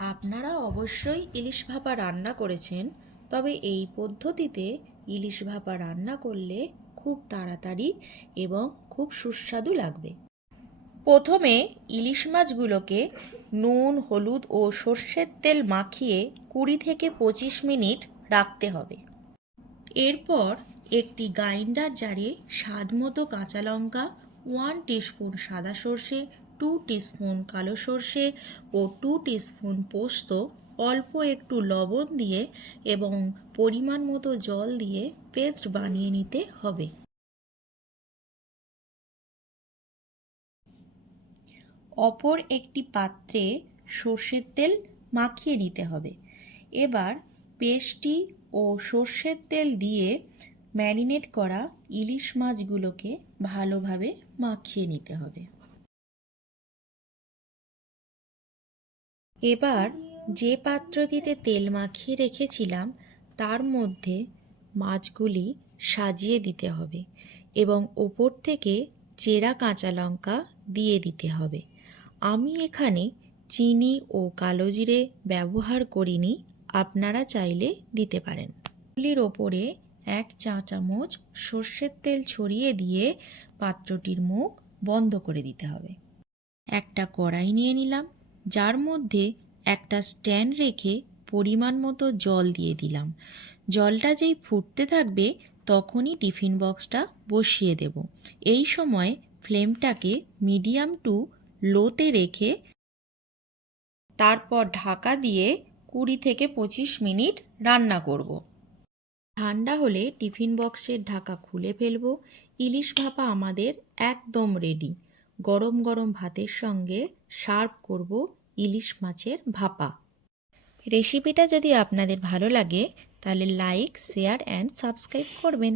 আপনারা অবশ্যই ইলিশ ভাপা রান্না করেছেন, তবে এই পদ্ধতিতে ইলিশ ভাপা রান্না করলে খুব তাড়াতাড়ি এবং খুব সুস্বাদু লাগবে। প্রথমে ইলিশ মাছগুলোকে নুন, হলুদ ও সর্ষের তেল মাখিয়ে 20 থেকে 25 মিনিট রাখতে হবে। এরপর একটি গ্রাইন্ডার জারে স্বাদমতো কাঁচা লঙ্কা, 1 টিস্পুন সাদা সর্ষে, 2 টিস্পুন কালো সর্ষে ও 2 টিস্পুন পোস্ত, অল্প একটু লবণ দিয়ে এবং পরিমাণ মতো জল দিয়ে পেস্ট বানিয়ে নিতে হবে। অপর একটি পাত্রে সর্ষের তেল মাখিয়ে নিতে হবে। এবার পেস্টটি ও সর্ষের তেল দিয়ে ম্যারিনেট করা ইলিশ মাছগুলোকে ভালোভাবে মাখিয়ে নিতে হবে। এবার যে পাত্রটিতে তেল মাখিয়ে রেখেছিলাম তার মধ্যে মাছগুলি সাজিয়ে দিতে হবে এবং ওপর থেকে চেরা কাঁচা লঙ্কা দিয়ে দিতে হবে। আমি এখানে চিনি ও কালো জিরে ব্যবহার করিনি, আপনারা চাইলে দিতে পারেন। এগুলির ওপরে 1 চা চামচ সর্ষের তেল ছড়িয়ে দিয়ে পাত্রটির মুখ বন্ধ করে দিতে হবে। একটা কড়াই নিয়ে নিলাম, যার মধ্যে একটা স্ট্যান্ড রেখে পরিমাণ মতো জল দিয়ে দিলাম। জলটা যেই ফুটতে থাকবে তখনই টিফিন বক্সটা বসিয়ে দেব। এই সময় ফ্লেমটাকে মিডিয়াম টু লোতে রেখে তারপর ঢাকা দিয়ে 20 থেকে 25 মিনিট রান্না করব। ঠান্ডা হলে টিফিন বক্সের ঢাকা খুলে ফেলবো। ইলিশ ভাপা আমাদের একদম রেডি। গরম গরম ভাতের সঙ্গে সার্ভ করব ইলিশ মাছের ভাপা। রেসিপিটা যদি আপনাদের ভালো লাগে তাহলে লাইক, শেয়ার অ্যান্ড সাবস্ক্রাইব করবেন।